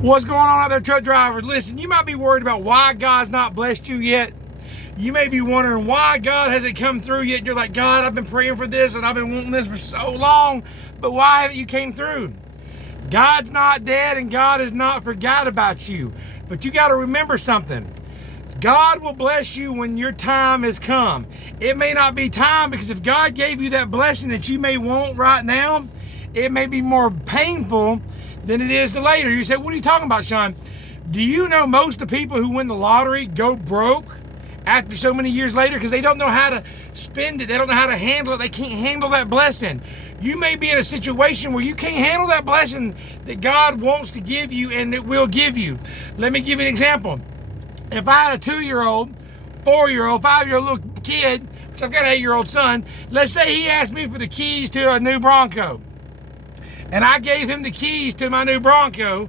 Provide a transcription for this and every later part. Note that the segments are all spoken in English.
What's going on out there, truck drivers? Listen, you might be worried about why God's not blessed you yet. You may be wondering why God hasn't come through yet. You're like, God, I've been praying for this and I've been wanting this for so long, but why haven't you came through? God's not dead and God has not forgot about you. But you got to remember something. God will bless you when your time has come. It may not be time, because if God gave you that blessing that you may want right now, it may be more painful than it is later. You say, what are you talking about, Sean? Do you know most of the people who win the lottery go broke after so many years later because they don't know how to spend it? They don't know how to handle it. They can't handle that blessing. You may be in a situation where you can't handle that blessing that God wants to give you and it will give you. Let me give you an example. If I had a 2-year-old, 4-year-old, 5-year-old little kid, which I've got an 8-year-old son, let's say he asked me for the keys to a new Bronco. And I gave him the keys to my new Bronco.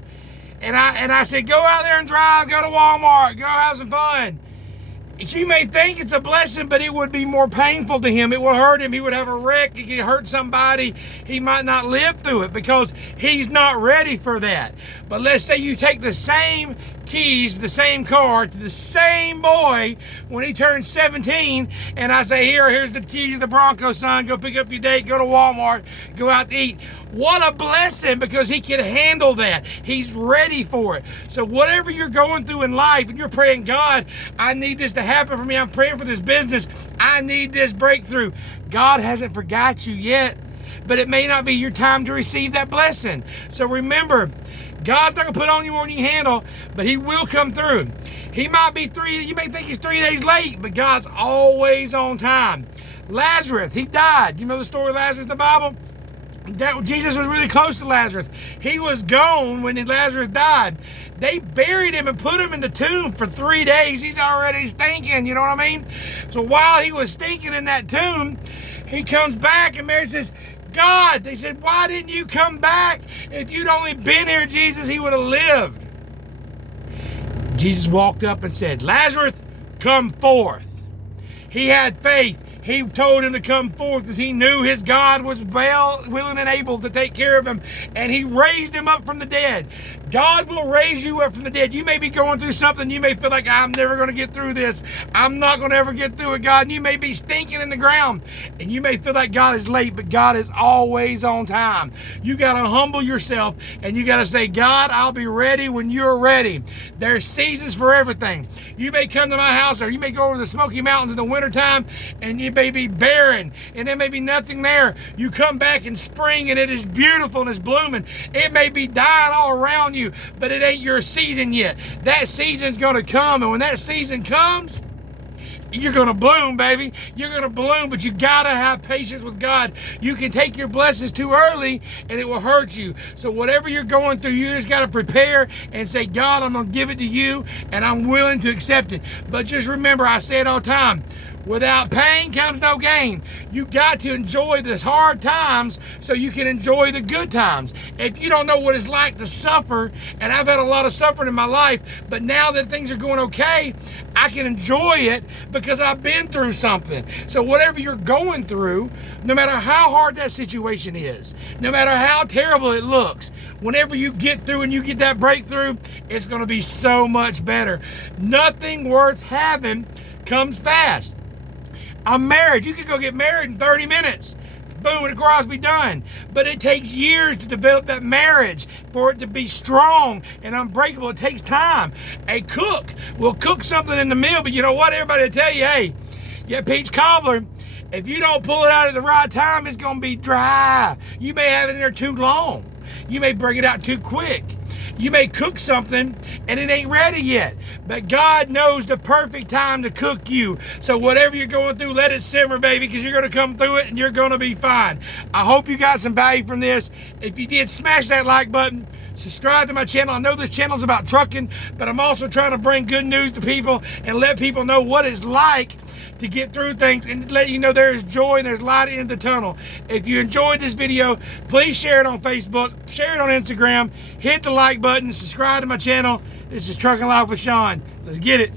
And I said, go out there and drive, go to Walmart, go have some fun. You may think it's a blessing, but it would be more painful to him. It will hurt him. He would have a wreck. He could hurt somebody. He might not live through it because he's not ready for that. But let's say you take the same keys, the same car to the same boy when he turns 17, and I say, here's the keys to the Bronco, son. Go pick up your date, go to Walmart, go out to eat. What a blessing, because he can handle that. He's ready for it. So whatever you're going through in life and you're praying, God, I need this to happen for me. I'm praying for this business. I need this breakthrough. God hasn't forgot you yet, but it may not be your time to receive that blessing. So remember, God's not going to put on you more than you can handle, but he will come through. He might be you may think he's 3 days late, but God's always on time. Lazarus, he died. You know the story of Lazarus in the Bible? Jesus was really close to Lazarus. He was gone when Lazarus died. They buried him and put him in the tomb for 3 days. He's already stinking, you know what I mean? So while he was stinking in that tomb, he comes back and Mary says, God, they said, why didn't you come back? If you'd only been here, Jesus, he would have lived. Jesus walked up and said, Lazarus, come forth. He had faith. He told him to come forth because he knew his God was willing and able to take care of him. And he raised him up from the dead. God will raise you up from the dead. You may be going through something. You may feel like, I'm never going to get through this. I'm not going to ever get through it, God. And you may be stinking in the ground. And you may feel like God is late, but God is always on time. You got to humble yourself and you got to say, God, I'll be ready when you're ready. There's seasons for everything. You may come to my house, or you may go over the Smoky Mountains in the wintertime and you may be barren and there may be nothing there. You come back in spring and it is beautiful and it's blooming. It may be dying all around you, but it ain't your season yet. That season's gonna come, and when that season comes, you're gonna bloom, baby. You're gonna bloom, but you gotta have patience with God. You can take your blessings too early and it will hurt you. So whatever you're going through, you just gotta prepare and say, God, I'm gonna give it to you and I'm willing to accept it. But just remember, I say it all the time, without pain comes no gain. You got to enjoy the hard times so you can enjoy the good times. If you don't know what it's like to suffer, and I've had a lot of suffering in my life, but now that things are going okay, I can enjoy it because I've been through something. So whatever you're going through, no matter how hard that situation is, no matter how terrible it looks, whenever you get through and you get that breakthrough, it's going to be so much better. Nothing worth having comes fast. A marriage, you could go get married in 30 minutes. Boom, and the cross be done. But it takes years to develop that marriage for it to be strong and unbreakable. It takes time. A cook will cook something in the meal, but you know what? Everybody will tell you, hey, yeah, peach cobbler, if you don't pull it out at the right time, it's going to be dry. You may have it in there too long. You may bring it out too quick. You may cook something and it ain't ready yet, but God knows the perfect time to cook you. So whatever you're going through, let it simmer, baby, because you're going to come through it and you're going to be fine. I hope you got some value from this. If you did, smash that like button. Subscribe to my channel. I know this channel's about trucking, but I'm also trying to bring good news to people and let people know what it's like to get through things and let you know there is joy and there's light in the tunnel. If you enjoyed this video, please share it on Facebook, share it on Instagram, hit the like button, subscribe to my channel. This is Trucking Life with Sean. Let's get it.